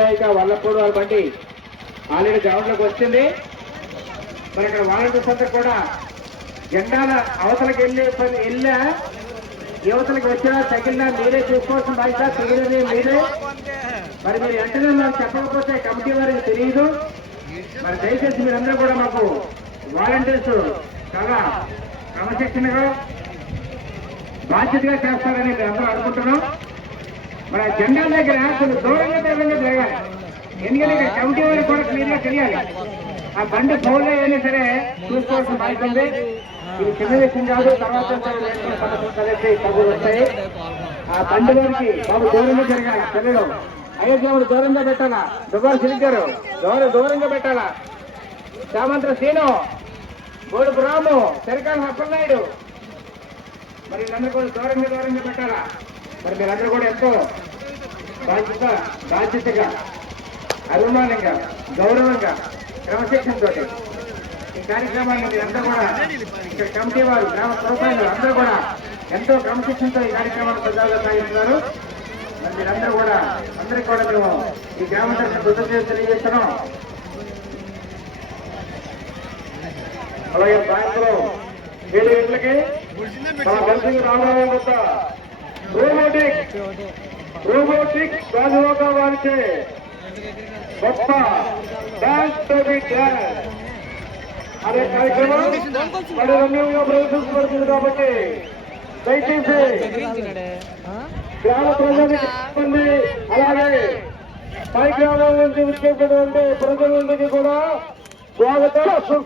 నాయిక వల్లపూడి వాళ్ళ బండి ఆల్రెడీ గ్రౌండ్లోకి వచ్చింది. మరి ఇక్కడ వాలంటీర్స్ అంతా కూడా జెండాల అవతలకి పని వెళ్ళా. యువతలకు వచ్చినా తగిలినా మీరే చూసుకోవాల్సిన బాధ్యత తగిలినది మీరే. మరి మీరు వెంటనే మాకు చెప్పకపోతే కమిటీ వారికి తెలియదు. మరి దయచేసి మీరందరూ కూడా మాకు వాలంటీర్స్ చాలా క్రమశిక్షణగా బాధ్యతగా చేస్తారని మేము అందరూ అనుకుంటున్నాం. మన జెండాల దగ్గర కొంచెం దూరంగా దూరంగా జరగాలి. ఎందుకంటే ఇక్కడ కమిటీ వాళ్ళు కూడా క్లియర్గా తెలియాలి. ఆ బండి ఫౌల్ అయినా సరే చూసుకోవాల్సిన బాధ్యత ఉంది. ఇది చిన్న విషయం కాదు తర్వాత కలిసి తగ్గు వస్తాయి. ఆ బండి గారికి బాబు దూరంగా జరగాలి పిల్లలు అయోధ్యముడు దూరంగా పెట్టాలా? దుబారు సిలిగారు దూరం దూరంగా పెట్టాలా? సామంత్ర శ్రీను గోడుపు రాము సరికాల అప్పలనాయుడు మరి వీళ్ళందరూ కూడా దూరంగా దూరంగా పెట్టాలా? మరి మీరందరూ కూడా ఎంతో బాధ్యత బాధ్యతగా అభిమానంగా గౌరవంగా క్రమశిక్షణతో ఈ కార్యక్రమాన్ని మీరందరూ కూడా ఇక్కడ కమిటీ వారు గ్రామ సౌకర్యాలు అందరూ కూడా ఎంతో క్రమశిక్షణతో ఈ కార్యక్రమాన్ని ప్రజల్లో సాగిస్తున్నారు మరి మీరందరూ కూడా అందరికీ కూడా మేము ఈ గ్రామ తరఫున కృతజ్ఞతలు తెలియజేస్తున్నాం. అలాగే సాయంత్రం ఏడు గంటలకి మన బల్సింగ్ రామారావు వద్ద రోబోటిక్ రోబోటిక్ గాజువాక వారిచే గొప్ప డాన్స్ బేబీ డాన్స్ అనే కార్యక్రమం. మరి రమ్యంగా ప్రదర్శించబడుతుంది కాబట్టి దయచేసి గ్రామ ప్రజలకు చెప్పండి. అలాగే పై గ్రామం నుంచి వచ్చేటటువంటి ప్రజలందరికీ కూడా స్వాగతం.